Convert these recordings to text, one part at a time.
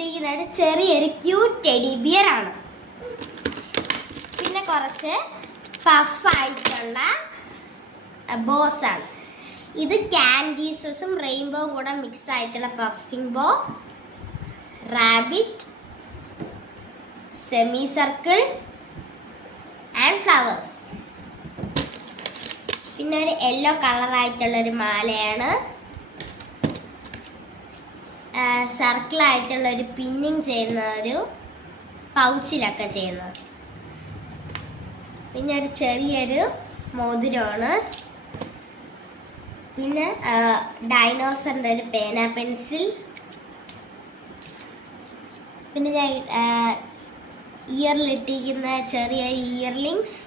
എടുത്തിരിക്കുന്നത് ചെറിയൊരു cute teddy bear ആണ്. പിന്നെ കുറച്ച് പഫായിട്ടുള്ള ബോസ് ആണ്. ഇത് ക്യാൻഡീസും റെയിൻബോവും കൂടെ മിക്സ് ആയിട്ടുള്ള പഫിംഗ് ബോ, rabbit, semi circle and flowers. പിന്നെ ഒരു യെല്ലോ കളറായിട്ടുള്ളൊരു മാലയാണ്. സർക്കിളായിട്ടുള്ളൊരു പിന്നിങ് ചെയ്യുന്ന ഒരു പൗച്ചിലൊക്കെ ചെയ്യുന്നത്. പിന്നെ ഒരു ചെറിയൊരു മോതിരമാണ്. പിന്നെ ഡൈനോസറിൻ്റെ ഒരു പേന പെൻസിൽ. പിന്നെ ഞാൻ ഇയറിലിട്ടിരിക്കുന്ന ചെറിയ ഇയർലിങ്സ്.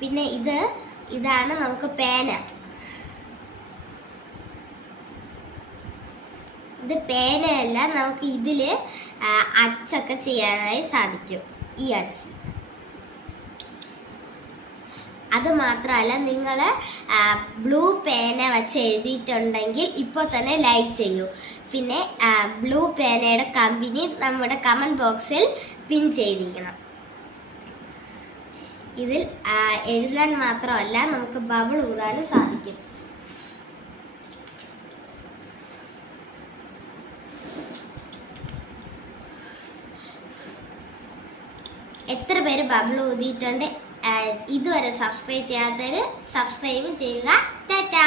പിന്നെ ഇതാണ് നമുക്ക് പേന. ഇത് പേനയല്ല, നമുക്ക് ഇതിൽ അച്ചൊക്കെ ചെയ്യാനായി സാധിക്കും. ഈ അച്ച് അത് മാത്രമല്ല, നിങ്ങൾ ബ്ലൂ പേന വെച്ച് എഴുതിയിട്ടുണ്ടെങ്കിൽ ഇപ്പോൾ തന്നെ ലൈക്ക് ചെയ്യൂ. പിന്നെ ബ്ലൂ പേനയുടെ കമ്പനി നമ്മുടെ കമൻറ്റ് ബോക്സിൽ പിൻ ചെയ്തിരിക്കണം. ഇതിൽ എഴുതാൻ മാത്രമല്ല, നമുക്ക് ബബിൾ ഊതാനും സാധിക്കും. എത്ര പേര് ബബിൾ ഊതിയിട്ടുണ്ട്? ഇതുവരെ സബ്സ്ക്രൈബ് ചെയ്യാത്തവർ സബ്സ്ക്രൈബ് ചെയ്യുക. ടാറ്റാ.